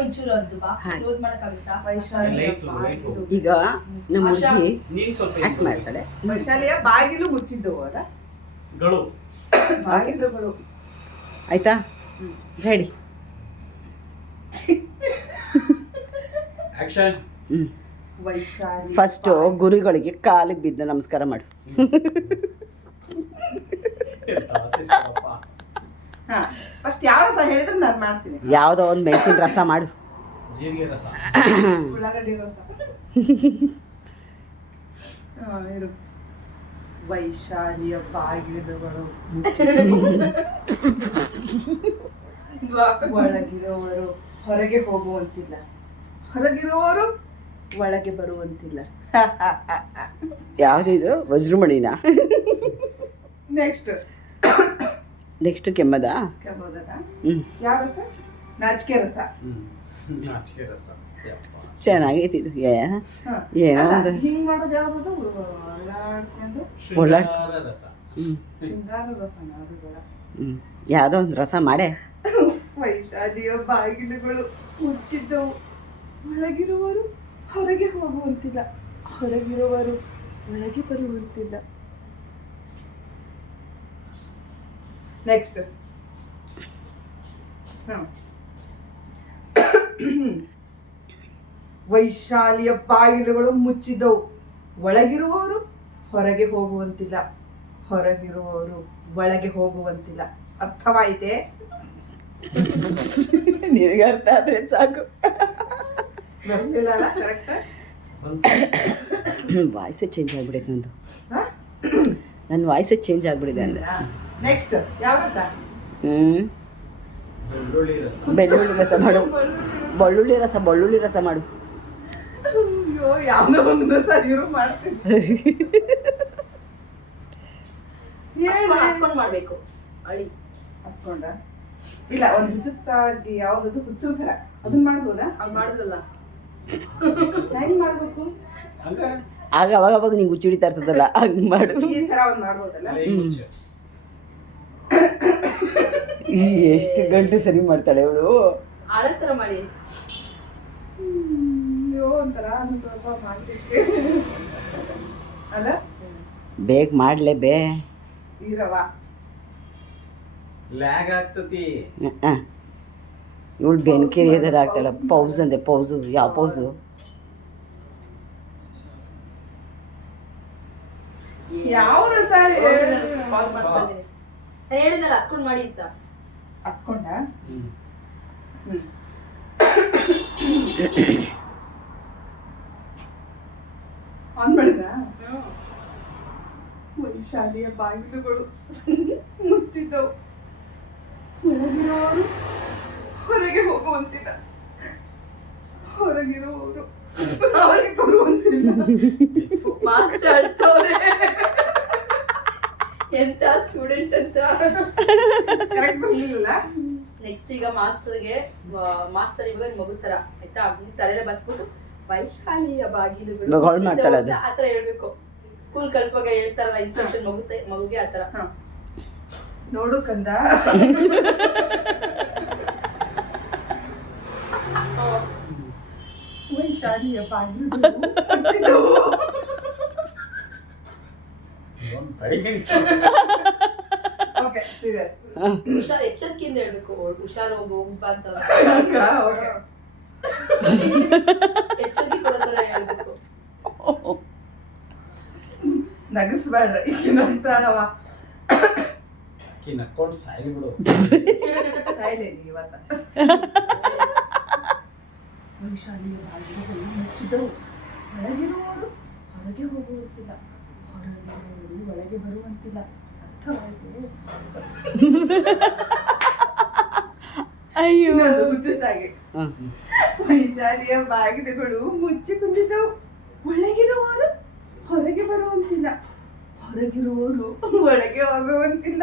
ಒಂಚೂರು ಒಂದು ಬಾ ಕ್ಲೋಸ್ ಮಾಡಕ್ಕಾಗುತ್ತಾ? ಈಗ ನಮ್ಮ ಹುಡುಗಿ ಆಕ್ಟ್ ಮಾಡ್ತಾಳೆ. ವೈಶಾಲಿಯ ಬಾಗಿಲು ಮುಚ್ಚಿದ್ದವು ಅಲ್ಲ ಬಾಗಿಲುಗಳು. ಆಯ್ತಾ? ರೆಡಿ. ವೈಶಾಲಿ ಫಸ್ಟ್ ಗುರುಗಳಿಗೆ ಕಾಲಿಗೆ ಬಿದ್ದು ನಮಸ್ಕಾರ ಮಾಡು. ಫಸ್ಟ್ ಯಾವ ರಸ ಹೇಳಿದ್ರೆ ನಾನು ಮಾಡ್ತೀನಿ. ಯಾವುದೋ ಒಂದು ಮೆಣಸಿನ ರಸ ಮಾಡು. ಉಳ್ಳಾಗಡ್ಡಿ ರಸ. ಇರು. ವೈಶಾಲಿಯ ಬಾಗಿಲುಗಳು ಒಳಗಿರುವವರು ಹೊರಗೆ ಹೋಗುವಂತಿಲ್ಲ, ಹೊರಗಿರುವವರು ಒಳಗೆ ಬರುವಂತಿಲ್ಲ. ಯಾವುದಿದು? ವಜ್ರಮಣಿನ? ನೆಕ್ಸ್ಟ್ ಕೆಮ್ಮದ? ಯಾವ ರಸ? ನಾಚಿಕೆ ರಸ. ಚೆನ್ನಾಗೈತಿ ಇದು. ಏನೋ ಹಿಂಗ್ ಮಾಡೋದು ಯಾವ್ದು? ಶೃಂಗಾರ ರಸನ ಅದು ಬೇಡ. ಯಾವುದೋ ಒಂದು ರಸ ಮಾಡೇ. ವೈಶಾಲಿಯ ಬಾಗಿಲುಗಳು ಮುಚ್ಚಿದ್ದವು, ಒಳಗಿರುವರು ಹೊರಗೆ ಹೋಗುವಂತಿಲ್ಲ, ಹೊರಗಿರುವರು ಒಳಗೆ ಬರುವಂತಿಲ್ಲ. ನೆಕ್ಸ್ಟ್ ವೈಶಾಲಿಯ ಬಾಗಿಲುಗಳು ಮುಚ್ಚಿದ್ದವು, ಒಳಗಿರುವವರು ಹೊರಗೆ ಹೋಗುವಂತಿಲ್ಲ, ಹೊರಗಿರುವವರು ಒಳಗೆ ಹೋಗುವಂತಿಲ್ಲ. ಅರ್ಥವಾಯಿತೆ? ನಿನಗೆ ಅರ್ಥ ಆದ್ರೆ ಸಾಕು. ವಾಯ್ಸೇ ಚೇಂಜ್ ಆಗ್ಬಿಡೈತೆ ನಂದು. ನನ್ನ ವಾಯ್ಸೇ ಚೇಂಜ್ ಆಗ್ಬಿಡಿದೆ ಅಂದ್ರೆ. ನೆಕ್ಸ್ಟ್ ಯಾವ ರಸ? ಬೆಳ್ಳುಳ್ಳಿ ರಸ ಮಾಡು. ಬೆಳ್ಳುಳ್ಳಿ ರಸ ಮಾಡು. ಅಯ್ಯೋ, ಯಾವ್ದೋ ಒಂದು ರಸ ಇರು ಮಾಡ್ತೀನಿ. ಹತ್ಕೊಂಡು ಮಾಡ್ಬೇಕು. ಅಳಿ ಹತ್ಕೊಂಡ ಇಲ್ಲ, ಒಂದು ಹುಚ್ಚುತ್ತಾಗಿ ಯಾವ್ದದು ಹುಚ್ಚು ಥರ ಅದನ್ನ ಮಾಡ್ಬೋದಾ? ಹಂಗೆ ಮಾಡಿದ್ರಲ್ಲ, ಹೆಂಗ್ ಮಾಡ್ಬೇಕು? ಆಗ ಅವಾಗ ನಿಂಗೆ ಹುಚ್ಚು ಹಿಡಿತಾ ಇರ್ತದಲ್ಲ, ಹಂಗೆ ಮಾಡು. ಈ ಥರ ಒಂದು ಮಾಡ್ಬೋದಲ್ಲ? ಎಷ್ಟು ಗಂಟೆ ಸರಿ ಮಾಡ್ತಾಳೆ ಇವಳು. ಆಳದ ಥರ ಮಾಡಿ. ಅಯ್ಯೋ, ಒಂಥರ ಸ್ವಲ್ಪ ಮಾಡ್ತಿರ್ತೀವಿ ಅಲ್ಲ? ಬೇಗ ಮಾಡ್ಲೇ ಬೇ. ಈ ರವ ಲ್ಯಾಗ್ ಆಗ್ತತಿ. ಇವಳು ಬೆನ್ಕಿ ಆಗ್ತಾಳ. ಪೌಸ್ ಅಂದೆ. ಪೌಸು ಯಾವ ಪೌಸು? ಯಾವ ರಸ? ಹೇಳಿದ್ನಲ್ಲ ಹತ್ಕೊಂಡು ಮಾಡಿ ಅಂತ. ಹತ್ಕೊಂಡ ಆನ್ ಮಾಡಿದ. ವೈಶಾಲಿಯ ಬಾಗಿಲುಗಳು ಮುಚ್ಚಿದ್ದವು, ಒಳಗಿರುವವರು ಹೊರಗೆ ಹೋಗುವಂತಿಲ್ಲ, ಹೊರಗಿರುವವರು ಅವರಿಗೆ ಬರುವಂತಿಲ್ಲ. ಮಾಸ್ಟರ್ ಅಳ್ತವ್ರೆ, ಎಂತ ಸ್ಟೂಡೆಂಟ್ ಅಂತ. ಕರೆಕ್ಟ್ ಬರ್ಲಿಲ್ಲ. ನೆಕ್ಸ್ಟ್ ಈಗ ಮಾಸ್ಟರ್ ಇವಾಗ ಮಗು ತರ ಆಯ್ತಾ, ತಲೆಲ್ಲ ಬರ್ಸ್ಬಿಟ್ಟು ವೈಶಾಲಿಯ ಬಾಗಿಲುಗಳು ಮಾಡ್ತಾಳೆ ಆತರ ಹೇಳ್ಬೇಕು. ಸ್ಕೂಲ್ ಕಳ್ಸುವಾಗ ಹೇಳ್ತಾರಲ್ಲ ಇನ್ಸ್ಟ್ರಕ್ಷನ್ ಮಗುಗೆ ಆತರ. ನೋಡು ಕಂದ, ವೈಶಾಲಿಯ ಬಾಗಿಲುಗಳು ಮುಚ್ಚಿದ್ದವು. Okay, serious. ಹುಷಾರ್, ಎಚ್ಚರಿಕೆಯಿಂದ ಹೇಳ್ಬೇಕು. ಹುಷಾರ್ ಹೋಗು ಅಂತ ಎಚ್ಚರಿಕೆ ಕೊಡೋತರ ಹೇಳ್ಬೇಕು. ನಗಿಸ್ಬೇಡ್ರ, ಈಗ ನಗ್ತಾಳವ. ನಕ್ಕೊಂಡು ಸಾಯಿ ಬಿಡು. ಸಾಯ್ಲೇನಿ ಇವತ್ತ. ವೈಶಾಲಿಯ ಬಾಗಿಲುಗಳು ಮುಚ್ಚಿದ್ದವು, ಒಳಗಿರುವವರು ಹೊರಗೆ ಹೋಗುವಂತಿಲ್ಲ, ಹೊರಗಿರುವವರು ಒಳಗೆ ಬರುವಂತಿಲ್ಲ. ಅರ್ಥವಾಯಿತು? ಅಯ್ಯೋ, ಹುಚ್ಚುಚ್ಚಾಗಿ. ವೈಶಾಲಿಯ ಬಾಗಿಲುಗಳು ಮುಚ್ಚಿಕೊಂಡಿದ್ದವು, ಒಳಗಿರುವವರು ಹೊರಗೆ ಬರುವಂತಿಲ್ಲ, ಹೊರಗಿರುವವರು ಒಳಗೆ ಹೋಗುವಂತಿಲ್ಲ.